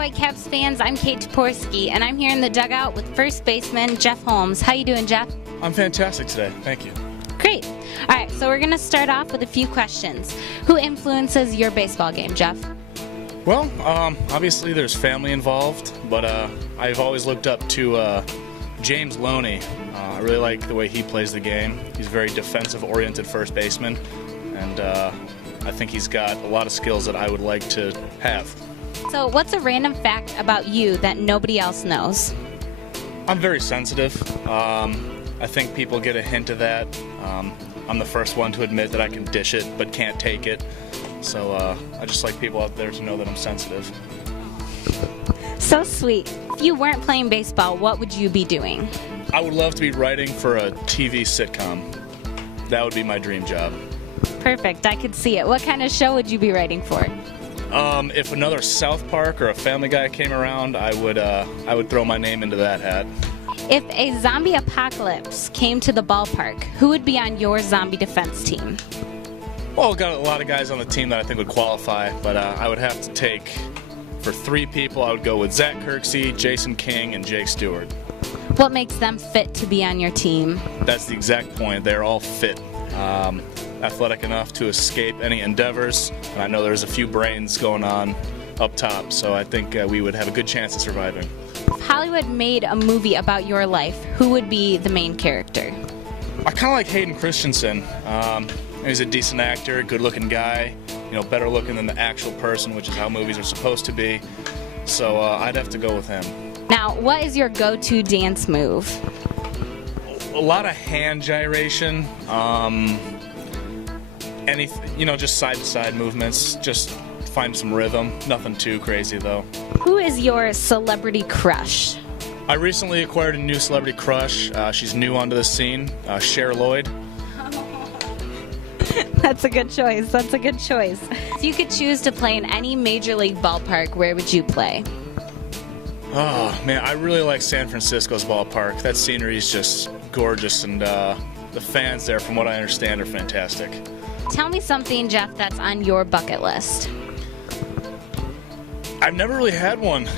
Whitecaps fans, I'm Kate Toporski, and I'm here in the dugout with first baseman Jeff Holmes. How you doing, Jeff? I'm fantastic today, thank you. Great. All right, so we're going to start off with a few questions. Who influences your baseball game, Jeff? Well, obviously there's family involved, but I've always looked up to James Loney. I really like the way he plays the game. He's a very defensive-oriented first baseman, and I think he's got a lot of skills that I would like to have. So what's a random fact about you that nobody else knows? I'm very sensitive. I think people get a hint of that. I'm the first one to admit that I can dish it but can't take it. So I just like people out there to know that I'm sensitive. So sweet. If you weren't playing baseball, what would you be doing? I would love to be writing for a TV sitcom. That would be my dream job. Perfect, I could see it. What kind of show would you be writing for? If another South Park or a Family Guy came around, I would throw my name into that hat. If a zombie apocalypse came to the ballpark, who would be on your zombie defense team? Well, got a lot of guys on the team that I think would qualify, but I would have to take, for 3 people, I would go with Zach Kirksey, Jason King, and Jake Stewart. What makes them fit to be on your team? That's the exact point. They're all fit. Athletic enough to escape any endeavors, and I know there's a few brains going on up top, so I think we would have a good chance of surviving. If Hollywood made a movie about your life, who would be the main character? I kind of like Hayden Christensen. He's a decent actor, good-looking guy, better looking than the actual person, which is how movies are supposed to be. So I'd have to go with him. Now, what is your go-to dance move? A lot of hand gyration. Anything, just side-to-side movements. Just find some rhythm. Nothing too crazy, though. Who is your celebrity crush? I recently acquired a new celebrity crush. She's new onto the scene, Cher Lloyd. That's a good choice. That's a good choice. If you could choose to play in any major league ballpark, where would you play? Oh, man, I really like San Francisco's ballpark. That scenery is just gorgeous, and the fans there, from what I understand, are fantastic. Tell me something, Jeff, that's on your bucket list. I've never really had one,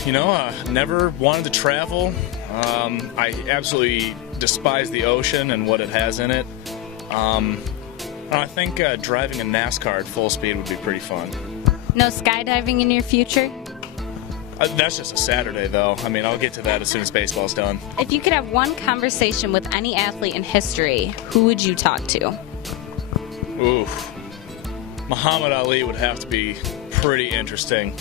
never wanted to travel. I absolutely despise the ocean and what it has in it. I think driving a NASCAR at full speed would be pretty fun. No skydiving in your future? That's just a Saturday, though. I'll get to that as soon as baseball's done. If you could have one conversation with any athlete in history, who would you talk to? Oof. Muhammad Ali would have to be pretty interesting.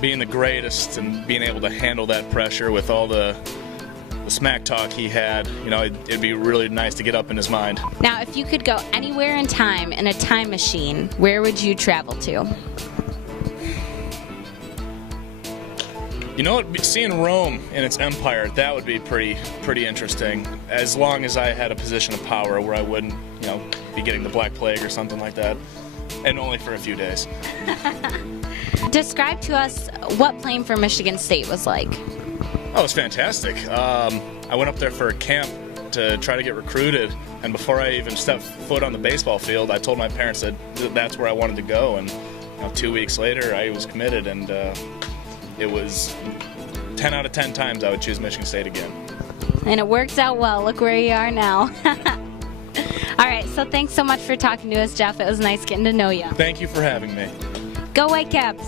Being the greatest and being able to handle that pressure with all the smack talk he had, it'd be really nice to get up in his mind. Now, if you could go anywhere in time in a time machine, where would you travel to? Seeing Rome in its empire, that would be pretty interesting, as long as I had a position of power where I wouldn't, be getting the Black Plague or something like that, and only for a few days. Describe to us what playing for Michigan State was like. Oh, it was fantastic. I went up there for a camp to try to get recruited, and before I even stepped foot on the baseball field, I told my parents that that's where I wanted to go, and 2 weeks later I was committed, and it was 10 out of 10 times I would choose Michigan State again. And it worked out well. Look where you are now. All right, so thanks so much for talking to us, Jeff. It was nice getting to know you. Thank you for having me. Go Whitecaps!